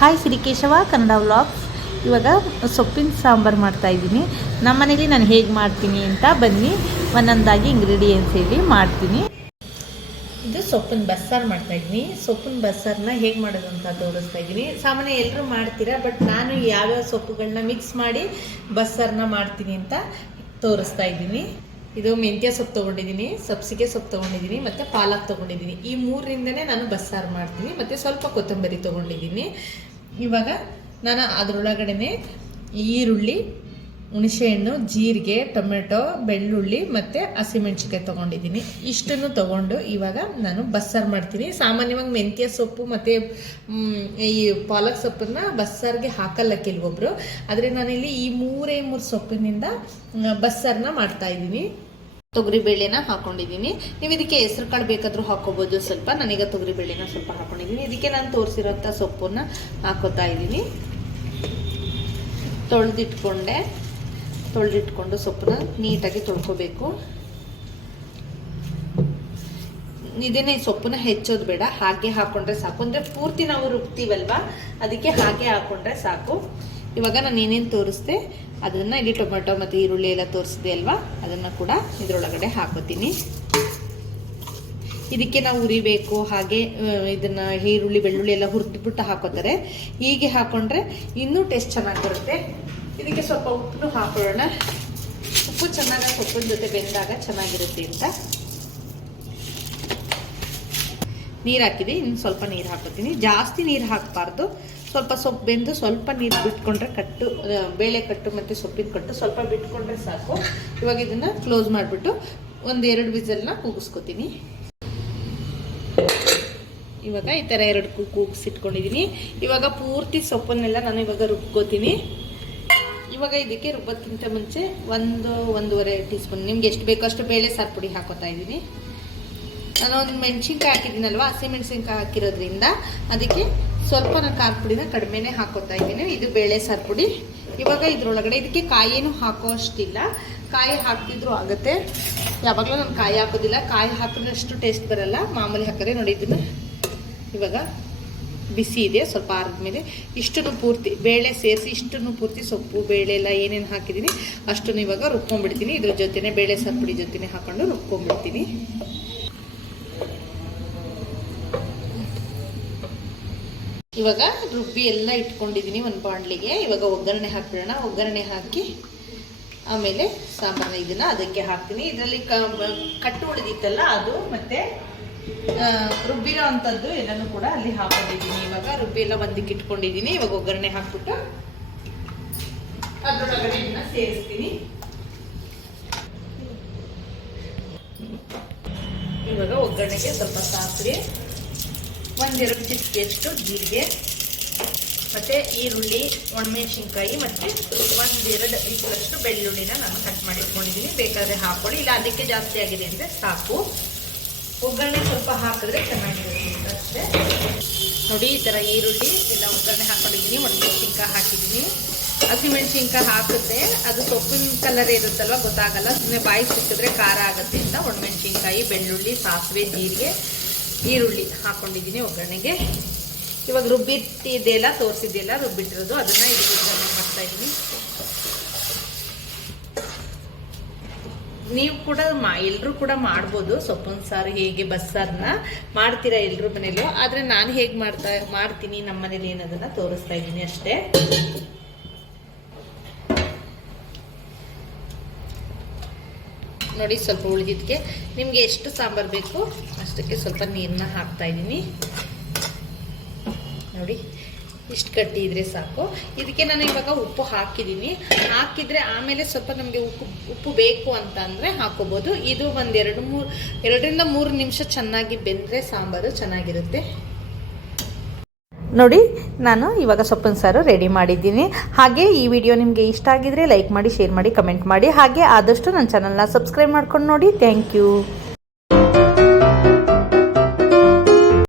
Hi ಶ್ರೀಕೇಶವ Kannada vlogs. ಇವಾಗ ಸೊಪ್ಪಿನ ಸಾಂಬಾರು ಮಾಡ್ತಾಯಿದ್ದೀನಿ. ನಮ್ಮ ಮನೇಲಿ ನಾನು ಹೇಗೆ ಮಾಡ್ತೀನಿ ಅಂತ ಬನ್ನಿ ಒಂದೊಂದಾಗಿ ಇಂಗ್ರೀಡಿಯೆಂಟ್ಸ್ ಹೇಳಿ ಮಾಡ್ತೀನಿ. ಇದು ಸೊಪ್ಪಿನ ಬಸ್ಸಾರು ಮಾಡ್ತಾಯಿದ್ದೀನಿ. ಸೊಪ್ಪಿನ ಬಸ್ಸಾರನ್ನ ಹೇಗೆ ಮಾಡೋದು ಅಂತ ತೋರಿಸ್ತಾ ಇದ್ದೀನಿ. ಸಾಮಾನ್ಯ ಎಲ್ಲರೂ ಮಾಡ್ತೀರಾ, ಬಟ್ ನಾನು ಯಾವ್ಯಾವ ಸೊಪ್ಪುಗಳನ್ನ ಮಿಕ್ಸ್ ಮಾಡಿ ಬಸ್ಸಾರನ್ನ ಮಾಡ್ತೀನಿ ಅಂತ ತೋರಿಸ್ತಾ ಇದ್ದೀನಿ. ಇದು ಮೆಂತ್ಯ ಸೊಪ್ಪು ತೊಗೊಂಡಿದ್ದೀನಿ, ಸಬ್ಸಿಗೆ ಸೊಪ್ಪು ತೊಗೊಂಡಿದ್ದೀನಿ ಮತ್ತು ಪಾಲಕ್ ತೊಗೊಂಡಿದ್ದೀನಿ. ಈ ಮೂರರಿಂದನೇ ನಾನು ಬಸ್ಸಾರು ಮಾಡ್ತೀನಿ. ಮತ್ತು ಸ್ವಲ್ಪ ಕೊತ್ತಂಬರಿ ತೊಗೊಂಡಿದ್ದೀನಿ. ಇವಾಗ ನಾನು ಅದರೊಳಗಡೆ ಈರುಳ್ಳಿ, ಹುಣಸೆಹಣ್ಣು, ಜೀರಿಗೆ, ಟೊಮೆಟೊ, ಬೆಳ್ಳುಳ್ಳಿ ಮತ್ತು ಹಸಿಮೆಣ್ಸಿಕಾಯಿ ತೊಗೊಂಡಿದ್ದೀನಿ. ಇಷ್ಟನ್ನು ತೊಗೊಂಡು ಇವಾಗ ನಾನು ಬಸ್ಸಾರು ಮಾಡ್ತೀನಿ. ಸಾಮಾನ್ಯವಾಗಿ ಮೆಂತ್ಯ ಸೊಪ್ಪು ಮತ್ತು ಈ ಪಾಲಕ್ ಸೊಪ್ಪನ್ನು ಬಸ್ಸಾರಿಗೆ ಹಾಕಲ್ಲ ಕೆಲವೊಬ್ಬರು, ಆದರೆ ನಾನಿಲ್ಲಿ ಈ ಮೂರೇ ಸೊಪ್ಪಿನಿಂದ ಬಸ್ಸಾರನ್ನ ಮಾಡ್ತಾಯಿದ್ದೀನಿ. ತೊಗರಿಬೇಳೆನ ಹಾಕೊಂಡಿದ್ದೀನಿ. ನೀವು ಇದಕ್ಕೆ ಹೆಸರು ಕಾಳು ಬೇಕಾದರೂ ಹಾಕೋಬೋದು ಸ್ವಲ್ಪ. ನಾನೀಗ ತೊಗರಿಬೇಳೆನ ಸ್ವಲ್ಪ ಹಾಕೊಂಡಿದ್ದೀನಿ. ಇದಕ್ಕೆ ನಾನು ತೋರಿಸಿರೋಂಥ ಸೊಪ್ಪನ್ನು ಹಾಕೋತಾ ಇದ್ದೀನಿ. ತೊಳೆದಿಟ್ಕೊಂಡು ಸೊಪ್ಪನ್ನ ನೀಟಾಗಿ ತೊಳ್ಕೊಬೇಕು. ಇದನ್ನೇ ಸೊಪ್ಪನ್ನ ಹೆಚ್ಚೋದು ಬೇಡ, ಹಾಗೆ ಹಾಕೊಂಡ್ರೆ ಸಾಕು. ಅಂದರೆ ಪೂರ್ತಿ ನಾವು ರುಬ್ತೀವಲ್ವಾ, ಅದಕ್ಕೆ ಹಾಗೆ ಹಾಕೊಂಡ್ರೆ ಸಾಕು. ಇವಾಗ ನಾನು ಏನೇನು ತೋರಿಸ್ದೆ ಅದನ್ನು ಇಲ್ಲಿ ಟೊಮೆಟೊ ಮತ್ತು ಈರುಳ್ಳಿ ಎಲ್ಲ ತೋರಿಸಿದೆ ಅಲ್ವಾ, ಅದನ್ನು ಕೂಡ ಇದರೊಳಗಡೆ ಹಾಕೋತೀನಿ. ಇದಕ್ಕೆ ನಾವು ಉರಿಬೇಕು, ಹಾಗೆ ಇದನ್ನು ಈರುಳ್ಳಿ ಬೆಳ್ಳುಳ್ಳಿ ಎಲ್ಲ ಹುರಿದ್ಬಿಟ್ಟು ಹಾಕೋತಾರೆ. ಹೀಗೆ ಹಾಕೊಂಡ್ರೆ ಇನ್ನೂ ಟೇಸ್ಟ್ ಚೆನ್ನಾಗಿ ಬರುತ್ತೆ. ಇದಕ್ಕೆ ಸ್ವಲ್ಪ ಉಪ್ಪನ್ನು ಹಾಕೊಳ್ಳೋಣ. ಉಪ್ಪು ಚೆನ್ನಾಗಿ ಸೊಪ್ಪಿನ ಜೊತೆ ಬೆಂದಾಗ ಚೆನ್ನಾಗಿರುತ್ತೆ ಅಂತ ನೀರು ಹಾಕಿದೆ. ಇನ್ನು ಸ್ವಲ್ಪ ನೀರು ಹಾಕೋತೀನಿ. ಜಾಸ್ತಿ ನೀರು ಹಾಕಬಾರ್ದು. ಸ್ವಲ್ಪ ಸೊಪ್ಪು ಬೆಂದು ಸ್ವಲ್ಪ ನೀರು ಬಿಟ್ಕೊಂಡ್ರೆ ಬೇಳೆ ಕಟ್ಟು ಮತ್ತು ಸೊಪ್ಪಿನ ಕಟ್ಟು ಸ್ವಲ್ಪ ಬಿಟ್ಕೊಂಡ್ರೆ ಸಾಕು. ಇವಾಗ ಇದನ್ನು ಕ್ಲೋಸ್ ಮಾಡಿಬಿಟ್ಟು ಒಂದೆರಡು ವಿಸಲ್ನ ಕೂಗಿಸ್ಕೊತೀನಿ. ಇವಾಗ ಈ ಥರ 2 ಕೂಗಿಸಿಟ್ಕೊಂಡಿದ್ದೀನಿ. ಇವಾಗ ಪೂರ್ತಿ ಸೊಪ್ಪನ್ನೆಲ್ಲ ನಾನು ಇವಾಗ ರುಬ್ಕೋತೀನಿ. ಇವಾಗ ಇದಕ್ಕೆ ರುಬ್ಬೋದಕ್ಕಿಂತ ಮುಂಚೆ 1-1.5 ಟೀ ಸ್ಪೂನ್ ನಿಮ್ಗೆ ಎಷ್ಟು ಬೇಕೋ ಅಷ್ಟು ಬೇಳೆ ಸಾರು ಪುಡಿ ಹಾಕೋತಾ ಇದ್ದೀನಿ. ನಾನು ಒಂದು ಮೆಣಸಿನ್ಕಾಯಿ ಹಾಕಿದ್ದೀನಲ್ವ, ಹಸಿ ಮೆಣಸಿನ್ಕಾಯಿ ಹಾಕಿರೋದ್ರಿಂದ ಅದಕ್ಕೆ ಸ್ವಲ್ಪ ನಾನು ಖಾರ ಪುಡಿನ ಕಡಿಮೆನೇ ಹಾಕೋತಾ ಇದ್ದೀನಿ. ಇದು ಬೇಳೆ ಸಾರು ಪುಡಿ. ಇವಾಗ ಇದರೊಳಗಡೆ ಇದಕ್ಕೆ ಕಾಯಿನೂ ಹಾಕೋ ಅಷ್ಟಿಲ್ಲ, ಕಾಯಿ ಹಾಕ್ತಿದ್ರು ಆಗುತ್ತೆ. ಯಾವಾಗಲೂ ನಾನು ಕಾಯಿ ಹಾಕೋದಿಲ್ಲ, ಕಾಯಿ ಹಾಕಿದ್ರಷ್ಟು ಟೇಸ್ಟ್ ಬರಲ್ಲ. ಮಾಮೂಲಿ ಹಾಕಿದ್ರೆ ನೋಡಿ, ಇದನ್ನು ಇವಾಗ ಬಿಸಿ ಇದೆ, ಸ್ವಲ್ಪ ಆರಿದ್ಮೇಲೆ ಇಷ್ಟನ್ನು ಪೂರ್ತಿ ಬೇಳೆ ಸೇರಿಸಿ ಇಷ್ಟನ್ನು ಪೂರ್ತಿ ಸೊಪ್ಪು ಬೇಳೆ ಎಲ್ಲ ಏನೇನು ಹಾಕಿದ್ದೀನಿ ಅಷ್ಟನ್ನು ಇವಾಗ ರುಬ್ಕೊಂಡ್ಬಿಡ್ತೀನಿ. ಇದ್ರ ಜೊತೆನೇ ಬೇಳೆ ಸಾರು ಪುಡಿ ಜೊತೆನೇ ಹಾಕೊಂಡು ರುಬ್ಕೊಂಡ್ಬಿಡ್ತೀನಿ. ಇವಾಗ ರುಬ್ಬಿ ಎಲ್ಲ ಇಟ್ಕೊಂಡಿದ್ದೀನಿ ಒಂದು ಬಾಣಲಿಗೆ. ಇವಾಗ ಒಗ್ಗರಣೆ ಹಾಕ್ಬಿಡೋಣ. ಒಗ್ಗರಣೆ ಹಾಕಿ ಆಮೇಲೆ ಸಾಂಬಾರನ್ನ ಇದನ್ನು ಅದಕ್ಕೆ ಹಾಕ್ತೀನಿ. ಇದರಲ್ಲಿ ಕಟ್ಟು ಉಳಿದಿತ್ತಲ್ಲ ಅದು ಮತ್ತು ರುಬ್ಬಿರೋ ಅಂಥದ್ದು ಎಲ್ಲನೂ ಕೂಡ ಅಲ್ಲಿ ಹಾಕೊಂಡಿದ್ದೀನಿ. ಇವಾಗ ರುಬ್ಬಿ ಎಲ್ಲ ಒಂದಕ್ಕೆ ಇಟ್ಕೊಂಡಿದ್ದೀನಿ. ಇವಾಗ ಒಗ್ಗರಣೆ ಹಾಕ್ಬಿಟ್ಟು ಅದರೊಳಗಡೆ ಇದನ್ನ ಸೇರಿಸ್ತೀನಿ. ಇವಾಗ ಒಗ್ಗರಣೆಗೆ ಸ್ವಲ್ಪ ಸಾಸಿವೆ, 1-2 ಚಿಟಿಕೆಯಷ್ಟು ಜೀರಿಗೆ ಮತ್ತು ಈರುಳ್ಳಿ, ಒಣಮೆಣಸಿನ್ಕಾಯಿ ಮತ್ತು 1-2 ಇಂಚಷ್ಟು ಬೆಳ್ಳುಳ್ಳಿನ ನಾನು ಕಟ್ ಮಾಡಿ ಇಟ್ಕೊಂಡಿದ್ದೀನಿ. ಬೇಕಾದರೆ ಹಾಕೊಳ್ಳಿ, ಇಲ್ಲ ಅದಕ್ಕೆ ಜಾಸ್ತಿ ಆಗಿದೆ ಅಂದರೆ ಸಾಕು. ಒಗ್ಗರಣೆ ಸ್ವಲ್ಪ ಹಾಕಿದ್ರೆ ಚೆನ್ನಾಗಿರುತ್ತೆ ಅಷ್ಟೇ. ನೋಡಿ, ಈ ಥರ ಈರುಳ್ಳಿ ಎಲ್ಲ ಒಗ್ಗರಣೆ ಹಾಕೊಂಡಿದ್ದೀನಿ. ಒಣಮೆಣಸಿನ್ಕಾಯಿ ಹಾಕಿದ್ದೀನಿ. ಹಸಿಮೆಣಸಿನ್ಕಾಯಿ ಹಾಕಿದ್ರೆ ಅದು ಸೊಪ್ಪಿನ ಕಲರ್ ಇರುತ್ತಲ್ವ, ಗೊತ್ತಾಗಲ್ಲ. ಸುಮ್ಮನೆ ಬಾಯಿ ಸಿಕ್ಕಿದ್ರೆ ಖಾರ ಆಗುತ್ತೆ ಅಂತ ಒಣಮೆಣಸಿನ್ಕಾಯಿ, ಬೆಳ್ಳುಳ್ಳಿ, ಸಾಸಿವೆ, ಜೀರಿಗೆ, ಈರುಳ್ಳಿ ಹಾಕೊಂಡಿದ್ದೀನಿ ಒಗ್ಗರಣೆಗೆ. ಇವಾಗ ರುಬ್ಬಿಟ್ಟಿದೆಯಲ್ಲ, ತೋರಿಸಿದೆಯಲ್ಲ ರುಬ್ಬಿಟ್ಟಿರೋದು, ಅದನ್ನು ಇದಕ್ಕೆ ಹಾಕ್ತಾ ಇದ್ದೀನಿ. ನೀವು ಕೂಡ ಎಲ್ಲರೂ ಕೂಡ ಮಾಡ್ಬೋದು ಸೊಪ್ಪಿನ ಸಾರು. ಹೇಗೆ ಬಸ್ಸಾರನ್ನ ಮಾಡ್ತೀರಾ ಎಲ್ಲರೂ ಮನೇಲೂ, ಆದರೆ ನಾನು ಹೇಗೆ ಮಾಡ್ತೀನಿ ನಮ್ಮ ಮನೇಲಿ ಏನದನ್ನು ತೋರಿಸ್ತಾ ಇದ್ದೀನಿ ಅಷ್ಟೇ. ನೋಡಿ, ಸ್ವಲ್ಪ ಉಳಿದಿದ್ದಕ್ಕೆ ನಿಮಗೆ ಎಷ್ಟು ಸಾಂಬಾರು ಬೇಕು ಅಷ್ಟಕ್ಕೆ ಸ್ವಲ್ಪ ನೀರನ್ನ ಹಾಕ್ತಾ ಇದ್ದೀನಿ. ನೋಡಿ, ಇಷ್ಟು ಗಟ್ಟಿ ಇದ್ರೆ ಸಾಕು. ಇದಕ್ಕೆ ನಾನು ಇವಾಗ ಉಪ್ಪು ಹಾಕಿದ್ದೀನಿ. ಹಾಕಿದರೆ ಆಮೇಲೆ ಸ್ವಲ್ಪ ನಮಗೆ ಉಪ್ಪು ಬೇಕು ಅಂತ ಅಂದರೆ ಹಾಕೋಬೋದು. ಇದು 2-3 ನಿಮಿಷ ಚೆನ್ನಾಗಿ ಬೆಂದರೆ ಸಾಂಬಾರು ಚೆನ್ನಾಗಿರುತ್ತೆ. ನೋಡಿ, ನಾನು ಇವಾಗ ಸೊಪ್ಪಿನ ಸಾರು ರೆಡಿ ಮಾಡಿದ್ದೀನಿ. ಹಾಗೆ ಈ ವಿಡಿಯೋ ನಿಮಗೆ ಇಷ್ಟ ಆಗಿದ್ರೆ ಲೈಕ್ ಮಾಡಿ, ಶೇರ್ ಮಾಡಿ, ಕಮೆಂಟ್ ಮಾಡಿ. ಹಾಗೆ ಆದಷ್ಟು ನನ್ನ ಚಾನಲ್ನ ಸಬ್ಸ್ಕ್ರೈಬ್ ಮಾಡ್ಕೊಂಡು ನೋಡಿ. Thank you.